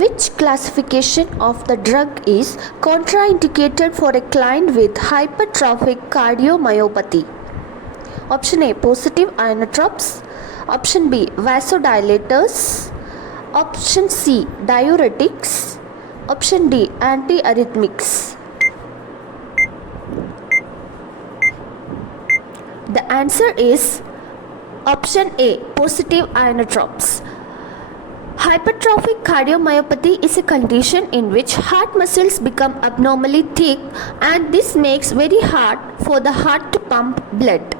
Which classification of the drug is contraindicated for a client with hypertrophic cardiomyopathy? Option A, positive inotropes. Option B, vasodilators. Option C, diuretics. Option D, antiarrhythmics. The answer is option A, positive inotropes. Hypertrophic cardiomyopathy is a condition in which heart muscles become abnormally thick, and this makes very hard for the heart to pump blood.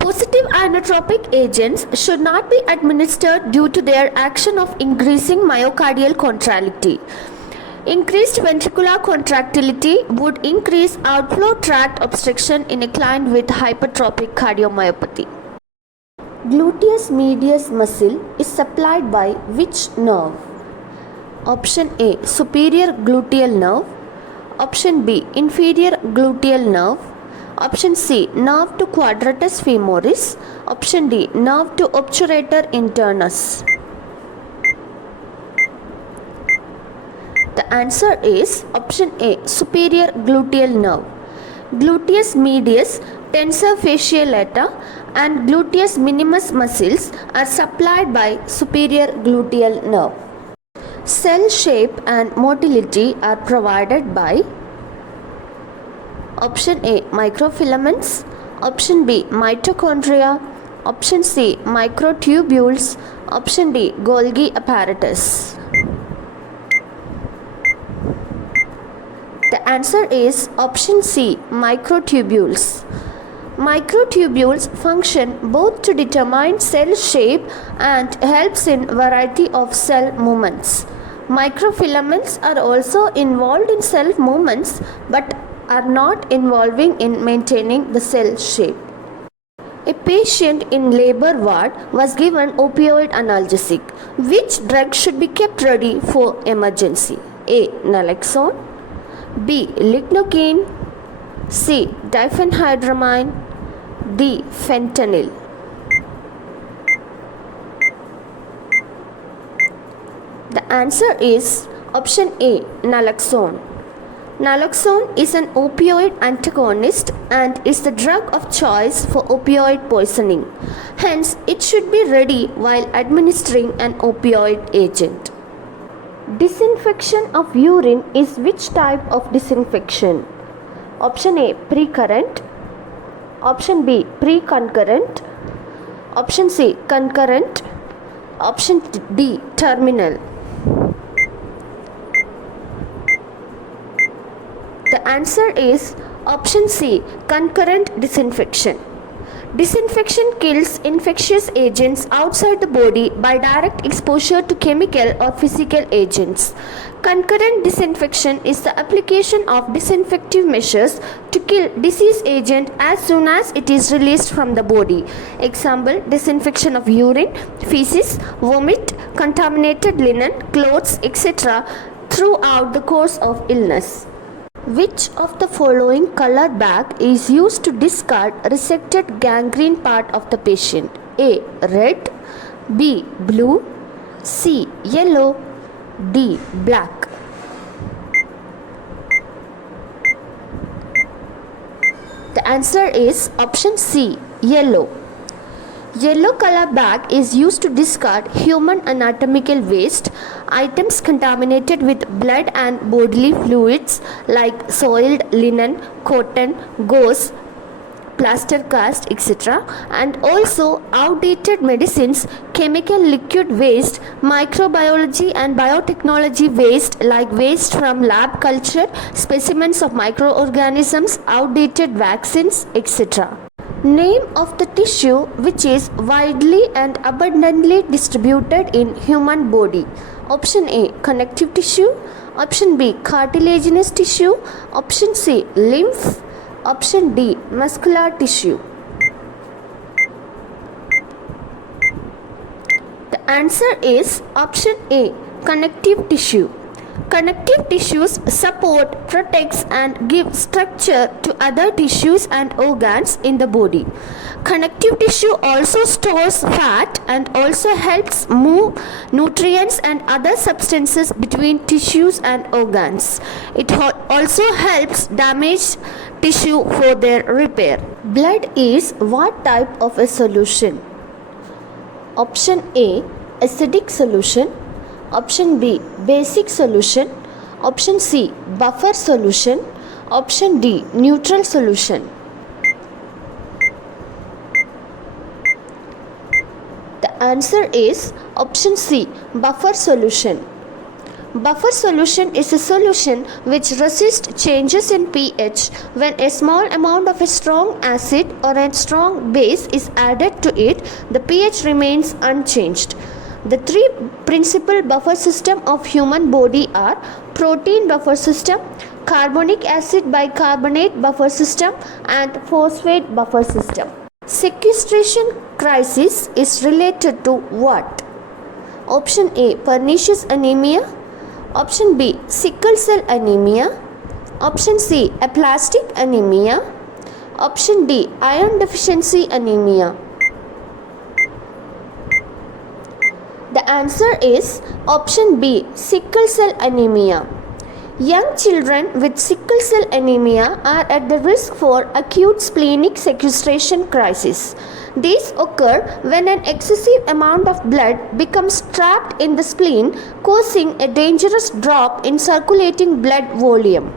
Positive inotropic agents should not be administered due to their action of increasing myocardial contractility. Increased ventricular contractility would increase outflow tract obstruction in a client with hypertrophic cardiomyopathy. Gluteus medius muscle is supplied by which nerve? Option A, superior gluteal nerve. Option B, inferior gluteal nerve. Option C, nerve to quadratus femoris. Option D, nerve to obturator internus. The answer is option A, superior gluteal nerve. Gluteus medius, tensor fasciae lata and gluteus minimus muscles are supplied by superior gluteal nerve. Cell shape and motility are provided by option A, microfilaments. Option B, mitochondria. Option C, microtubules. Option D, Golgi apparatus. The answer is option C, microtubules. Microtubules function both to determine cell shape and helps in variety of cell movements. Microfilaments are also involved in cell movements but are not involving in maintaining the cell shape. A patient in labor ward was given opioid analgesic. Which drug should be kept ready for emergency? A, naloxone. B, lignocaine. C, diphenhydramine. D, fentanyl. The answer is option A, naloxone. Naloxone is an opioid antagonist and is the drug of choice for opioid poisoning. Hence, it should be ready while administering an opioid agent. Disinfection of urine is which type of disinfection? Option A, precurrent. Option B, pre-concurrent. Option C, concurrent. Option D, terminal. The answer is option C, concurrent disinfection. Disinfection kills infectious agents outside the body by direct exposure to chemical or physical agents. Concurrent disinfection is the application of disinfective measures to kill disease agent as soon as it is released from the body. Example, disinfection of urine, feces, vomit, contaminated linen, clothes, etc. throughout the course of illness. Which of the following color bag is used to discard resected gangrene part of the patient? A, red. B, blue. C, yellow. D, black. The answer is option C, yellow. Yellow color bag is used to discard human anatomical waste, items contaminated with blood and bodily fluids like soiled linen, cotton, gauze, plaster cast, etc. and also outdated medicines, chemical liquid waste, microbiology and biotechnology waste like waste from lab culture, specimens of microorganisms, outdated vaccines, etc. Name of the tissue which is widely and abundantly distributed in human body. Option A, connective tissue. Option B, cartilaginous tissue. Option C, lymph. Option D, muscular tissue. The answer is option A, connective tissue. Connective tissues support, protects and give structure to other tissues and organs in the body. Connective tissue also stores fat and also helps move nutrients and other substances between tissues and organs. It also helps damaged tissue for their repair. Blood is what type of a solution? Option A, acidic solution. Option B, basic solution. Option C, buffer solution. Option D, neutral solution. The answer is option C, buffer solution. Buffer solution is a solution which resists changes in pH when a small amount of a strong acid or a strong base is added to it. The pH remains unchanged. The three principal buffer system of human body are protein buffer system, carbonic acid bicarbonate buffer system, and phosphate buffer system. Sequestration crisis is related to what? Option A, pernicious anemia. Option B, sickle cell anemia. Option C, aplastic anemia. Option D, iron deficiency anemia. The answer is option B, sickle cell anemia. Young children with sickle cell anemia are at the risk for acute splenic sequestration crisis. These occur when an excessive amount of blood becomes trapped in the spleen, causing a dangerous drop in circulating blood volume.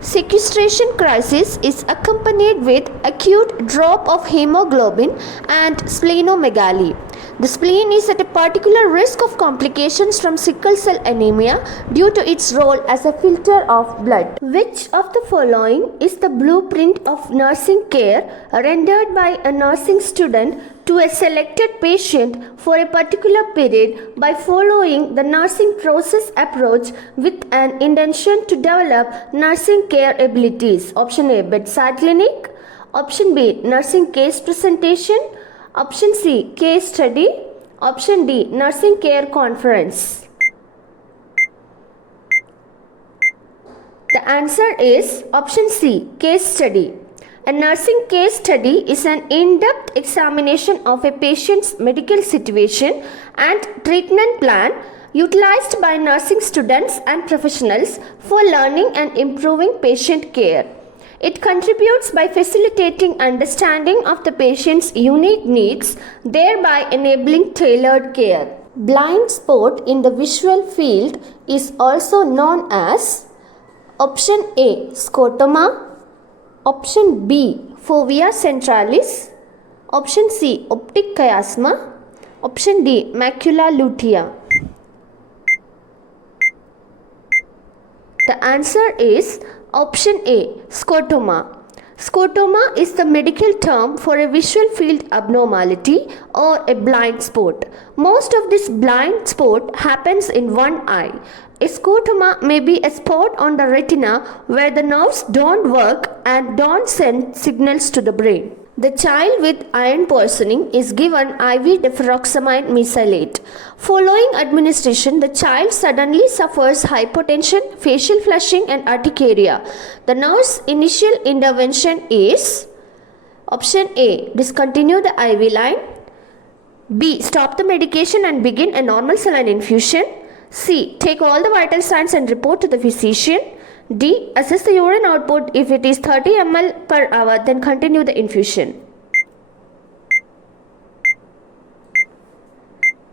Sequestration crisis is accompanied with acute drop of hemoglobin and splenomegaly. The spleen is at a particular risk of complications from sickle cell anemia due to its role as a filter of blood. Which of the following is the blueprint of nursing care rendered by a nursing student to a selected patient for a particular period by following the nursing process approach with an intention to develop nursing care abilities? Option A, bedside clinic. Option B, nursing case presentation. Option C, case study. Option D, nursing care conference. The answer is option C, case study. A nursing case study is an in-depth examination of a patient's medical situation and treatment plan utilized by nursing students and professionals for learning and improving patient care. It contributes by facilitating understanding of the patient's unique needs, thereby enabling tailored care. Blind spot in the visual field is also known as option A, scotoma. Option B, fovea centralis. Option C, optic chiasma. Option D, macula lutea. The answer is option A, scotoma. Scotoma is the medical term for a visual field abnormality or a blind spot. Most of this blind spot happens in one eye. A scotoma may be a spot on the retina where the nerves don't work and don't send signals to the brain. The child with iron poisoning is given IV deferoxamine mesylate. Following administration, the child suddenly suffers hypotension, facial flushing and urticaria. The nurse's initial intervention is option A, discontinue the IV line. B, stop the medication and begin a normal saline infusion. C, take all the vital signs and report to the physician. D, assess the urine output. If it is 30 ml per hour, then continue the infusion.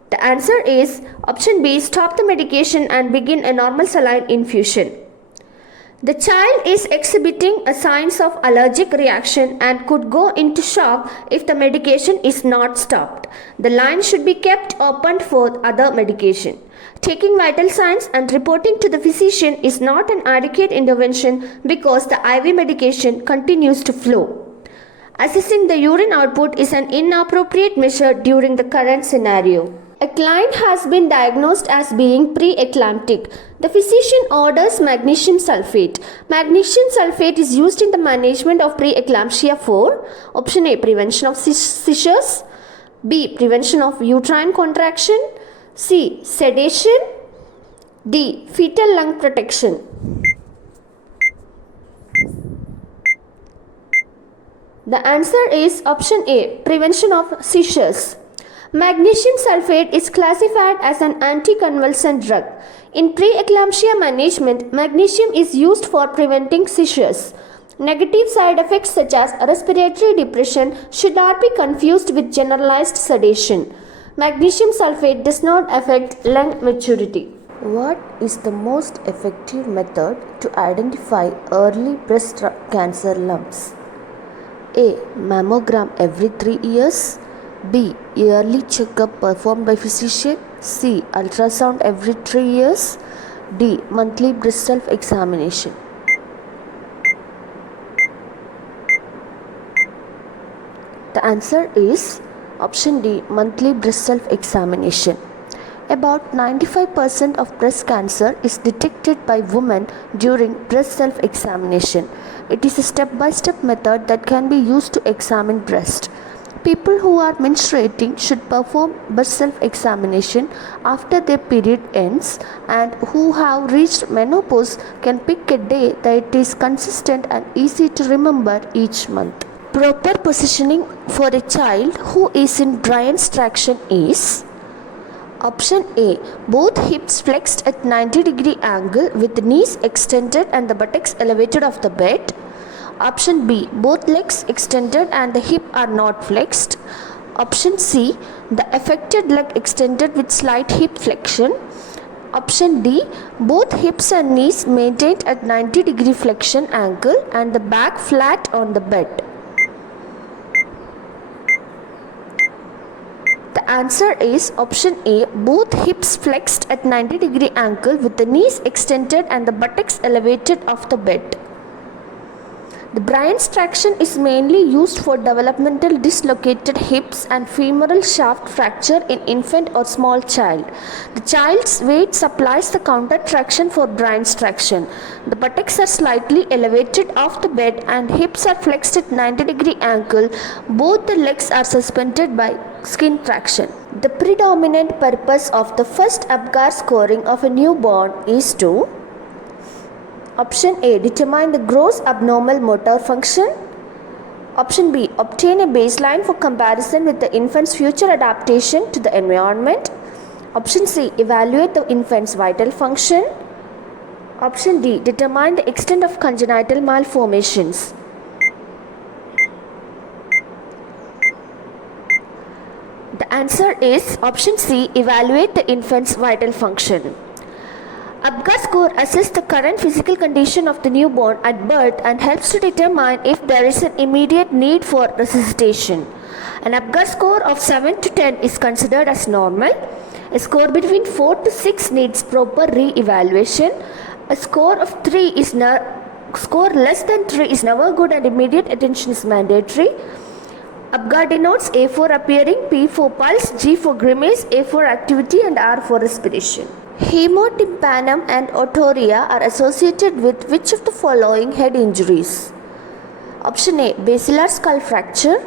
The answer is option B, stop the medication and begin a normal saline infusion. The child is exhibiting a signs of allergic reaction and could go into shock if the medication is not stopped. The line should be kept open for other medication. Taking vital signs and reporting to the physician is not an adequate intervention because the IV medication continues to flow. Assessing the urine output is an inappropriate measure during the current scenario. A client has been diagnosed as being pre-eclamptic. The physician orders magnesium sulfate. Magnesium sulfate is used in the management of pre-eclampsia for option A, prevention of seizures. B, prevention of uterine contraction. C, sedation. D, fetal lung protection. The answer is option A, prevention of seizures. Magnesium sulfate is classified as an anticonvulsant drug. In preeclampsia management, magnesium is used for preventing seizures. Negative side effects such as respiratory depression should not be confused with generalized sedation. Magnesium sulfate does not affect lung maturity. What is the most effective method to identify early breast cancer lumps? A. Mammogram every 3 years. B. Yearly checkup performed by physician. C. Ultrasound every 3 years. D. Monthly breast self-examination. The answer is option D, monthly breast self-examination. About 95% of breast cancer is detected by women during breast self-examination. It is a step-by-step method that can be used to examine breast. People who are menstruating should perform breast self-examination after their period ends, and who have reached menopause can pick a day that is consistent and easy to remember each month. Proper positioning for a child who is in Bryan's traction is option A, both hips flexed at 90-degree angle with the knees extended and the buttocks elevated off the bed. Option B, both legs extended and the hip are not flexed. Option C, the affected leg extended with slight hip flexion. Option D, both hips and knees maintained at 90-degree flexion angle and the back flat on the bed. The answer is option A, both hips flexed at 90-degree angle with the knees extended and the buttocks elevated off the bed. The Bryan's traction is mainly used for developmental dislocated hips and femoral shaft fracture in infant or small child. The child's weight supplies the counter traction for Bryan's traction. The buttocks are slightly elevated off the bed and hips are flexed at 90-degree angle. Both the legs are suspended by skin traction. The predominant purpose of the first APGAR scoring of a newborn is to option A, determine the gross abnormal motor function. Option B, obtain a baseline for comparison with the infant's future adaptation to the environment. Option C, evaluate the infant's vital function. Option D, determine the extent of congenital malformations. The answer is option C, evaluate the infant's vital function. APGAR score assesses the current physical condition of the newborn at birth and helps to determine if there is an immediate need for resuscitation. An APGAR score of 7 to 10 is considered as normal. A score between 4 to 6 needs proper re-evaluation. A score of 3 is score less than 3 is never good and immediate attention is mandatory. APGAR denotes A for appearing, P for pulse, G for grimace, A for activity and R for respiration. Hemotympanum and otorrhea are associated with which of the following head injuries? Option A, basilar skull fracture.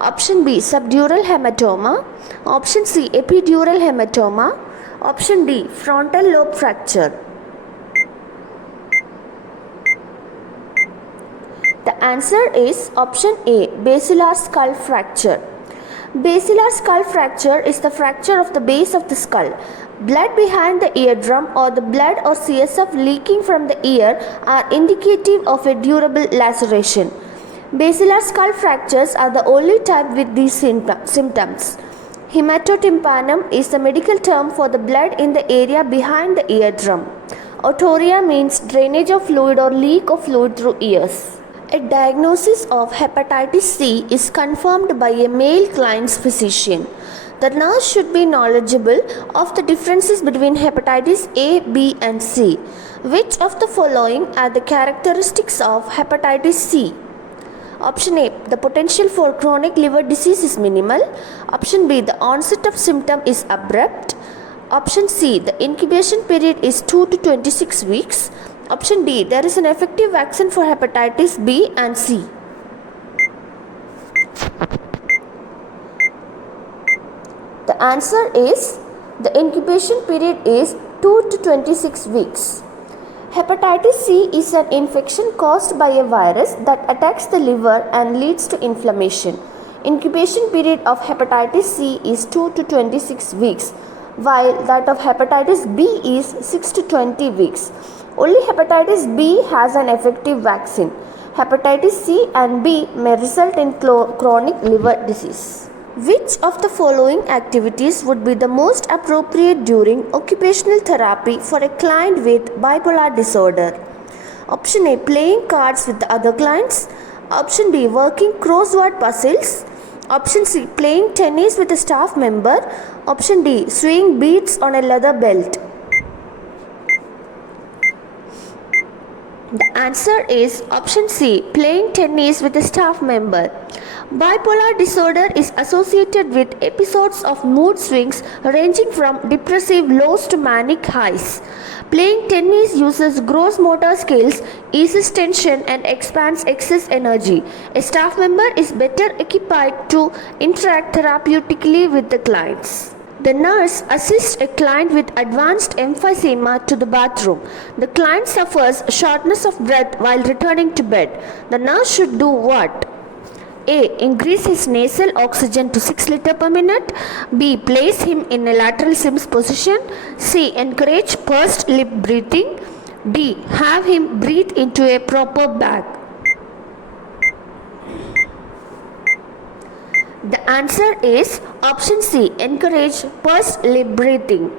Option B, subdural hematoma. Option C, epidural hematoma. Option D, frontal lobe fracture. The answer is option A, basilar skull fracture. Basilar skull fracture is the fracture of the base of the skull. Blood behind the eardrum or the blood or CSF leaking from the ear are indicative of a durable laceration. Basilar skull fractures are the only type with these symptoms. Hematotympanum is the medical term for the blood in the area behind the eardrum. Otorrhea means drainage of fluid or leak of fluid through ears. A diagnosis of hepatitis C is confirmed by a male client's physician. The nurse should be knowledgeable of the differences between hepatitis A, B and C. Which of the following are the characteristics of hepatitis C? Option A, the potential for chronic liver disease is minimal. Option B, the onset of symptom is abrupt. Option C, the incubation period is 2 to 26 weeks. Option D, there is an effective vaccine for hepatitis B and C. The answer is the incubation period is 2 to 26 weeks. Hepatitis C is an infection caused by a virus that attacks the liver and leads to inflammation. Incubation period of hepatitis C is 2 to 26 weeks, while that of hepatitis B is 6 to 20 weeks. Only hepatitis B has an effective vaccine. Hepatitis C and B may result in chronic liver disease. Which of the following activities would be the most appropriate during occupational therapy for a client with bipolar disorder? Option A, playing cards with the other clients. Option B, working crossword puzzles. Option C, playing tennis with a staff member. Option D, sewing beads on a leather belt. The answer is option C, playing tennis with a staff member. Bipolar disorder is associated with episodes of mood swings ranging from depressive lows to manic highs. Playing tennis uses gross motor skills, eases tension and expands excess energy. A staff member is better equipped to interact therapeutically with the clients. The nurse assists a client with advanced emphysema to the bathroom. The client suffers shortness of breath while returning to bed. The nurse should do what? A. Increase his nasal oxygen to 6 liters per minute. B. Place him in a lateral SIMS position. C. Encourage pursed lip breathing. D. Have him breathe into a proper bag. The answer is option C, encourage pursed lip breathing.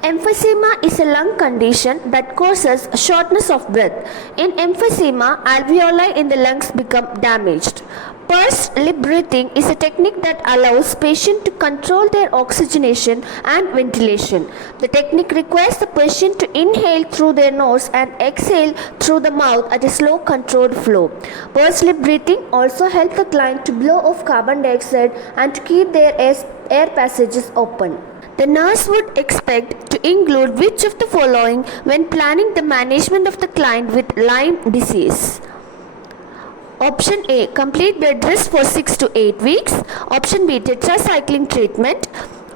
Emphysema is a lung condition that causes shortness of breath. In emphysema, alveoli in the lungs become damaged. Pursed lip breathing is a technique that allows patients to control their oxygenation and ventilation. The technique requires the patient to inhale through their nose and exhale through the mouth at a slow controlled flow. Pursed lip breathing also helps the client to blow off carbon dioxide and to keep their air passages open. The nurse would expect to include which of the following when planning the management of the client with Lyme disease? Option A, complete bed rest for 6 to 8 weeks. Option B, tetracycline treatment.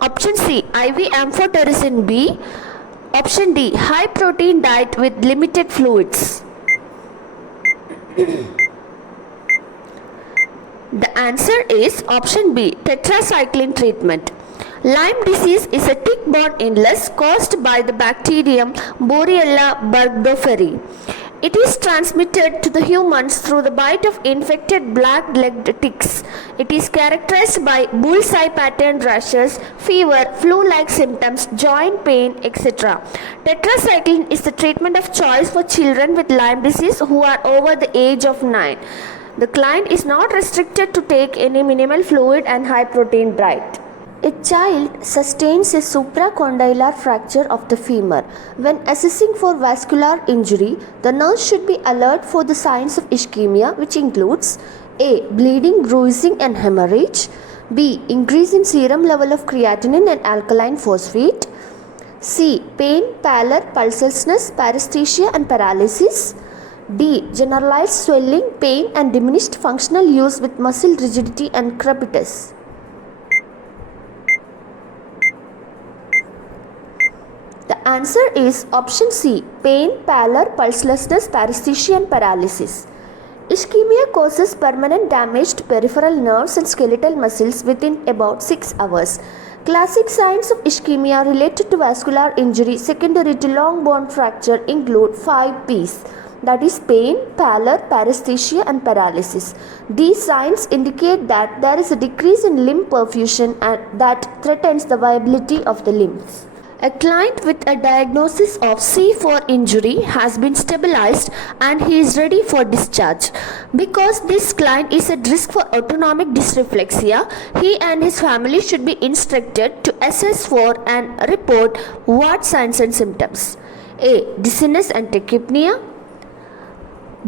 Option C, IV amphotericin B. Option D, high protein diet with limited fluids. The answer is option B, tetracycline treatment. Lyme disease is a tick-borne illness caused by the bacterium Borrelia burgdorferi. It is transmitted to the humans through the bite of infected black-legged ticks. It is characterized by bullseye pattern rashes, fever, flu-like symptoms, joint pain, etc. Tetracycline is the treatment of choice for children with Lyme disease who are over the age of 9. The client is not restricted to take any minimal fluid and high-protein diet. A child sustains a supracondylar fracture of the femur. When assessing for vascular injury, the nurse should be alert for the signs of ischemia, which includes A. Bleeding, bruising and hemorrhage. B. Increase in serum level of creatinine and alkaline phosphate. C. Pain, pallor, pulselessness, paresthesia and paralysis. D. Generalized swelling, pain and diminished functional use with muscle rigidity and crepitus. The answer is option C, pain, pallor, pulselessness, paresthesia and paralysis. Ischemia causes permanent damage to peripheral nerves and skeletal muscles within about 6 hours. Classic signs of ischemia related to vascular injury secondary to long bone fracture include 5 P's. That is pain, pallor, paresthesia and paralysis. These signs indicate that there is a decrease in limb perfusion and that threatens the viability of the limbs. A client with a diagnosis of C4 injury has been stabilized and he is ready for discharge. Because this client is at risk for autonomic dysreflexia, he and his family should be instructed to assess for and report what signs and symptoms. A. Dizziness and tachypnea.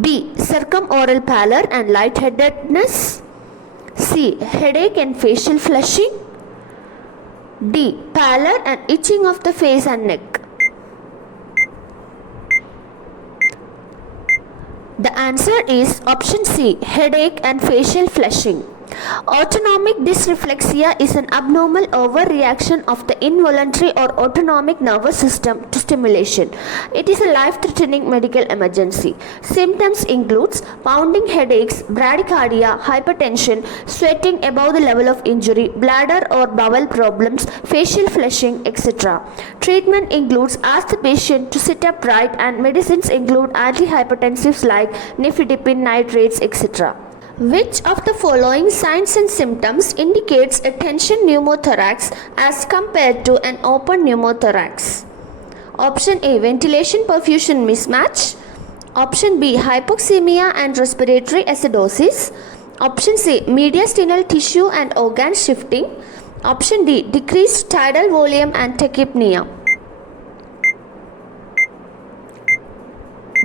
B. Circumoral pallor and lightheadedness. C. Headache and facial flushing. D. Pallor and itching of the face and neck. The answer is option C, headache and facial flushing. Autonomic dysreflexia is an abnormal overreaction of the involuntary or autonomic nervous system to stimulation. It is a life-threatening medical emergency. Symptoms includes pounding headaches, bradycardia, hypertension, sweating above the level of injury, bladder or bowel problems, facial flushing, etc. Treatment includes ask the patient to sit upright, and medicines include antihypertensives like nifedipine, nitrates, etc. Which of the following signs and symptoms indicates a tension pneumothorax as compared to an open pneumothorax? Option A, ventilation perfusion mismatch. Option B, hypoxemia and respiratory acidosis. Option C, mediastinal tissue and organ shifting. Option D, decreased tidal volume and tachypnea.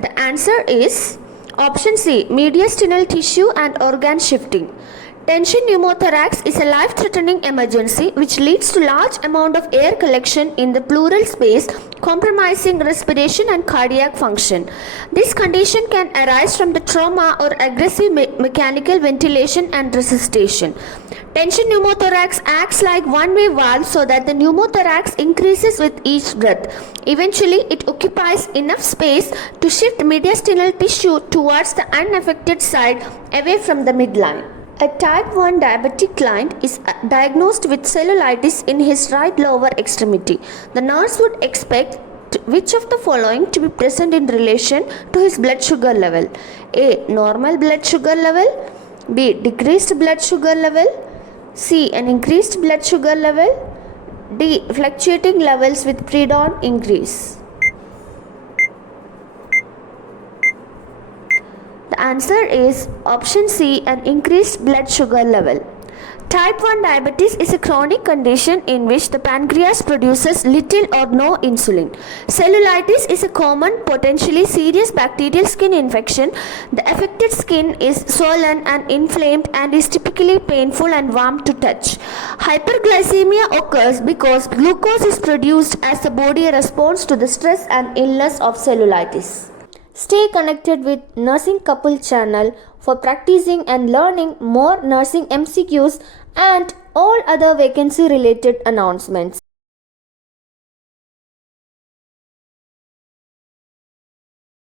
The answer is option C, mediastinal tissue and organ shifting. Tension pneumothorax is a life-threatening emergency which leads to large amount of air collection in the pleural space, compromising respiration and cardiac function. This condition can arise from the trauma or aggressive mechanical ventilation and resuscitation. Tension pneumothorax acts like one-way valve so that the pneumothorax increases with each breath. Eventually, it occupies enough space to shift mediastinal tissue towards the unaffected side away from the midline. A type 1 diabetic client is diagnosed with cellulitis in his right lower extremity. The nurse would expect which of the following to be present in relation to his blood sugar level? A. Normal blood sugar level. B. Decreased blood sugar level. C. An increased blood sugar level. D. Fluctuating levels with pre-dawn increase. The answer is option C, an increased blood sugar level. Type 1 diabetes is a chronic condition in which the pancreas produces little or no insulin. Cellulitis is a common, potentially serious bacterial skin infection. The affected skin is swollen and inflamed and is typically painful and warm to touch. Hyperglycemia occurs because glucose is produced as the body responds to the stress and illness of cellulitis. Stay connected with Nursing Couple channel for practicing and learning more nursing MCQs and all other vacancy related announcements.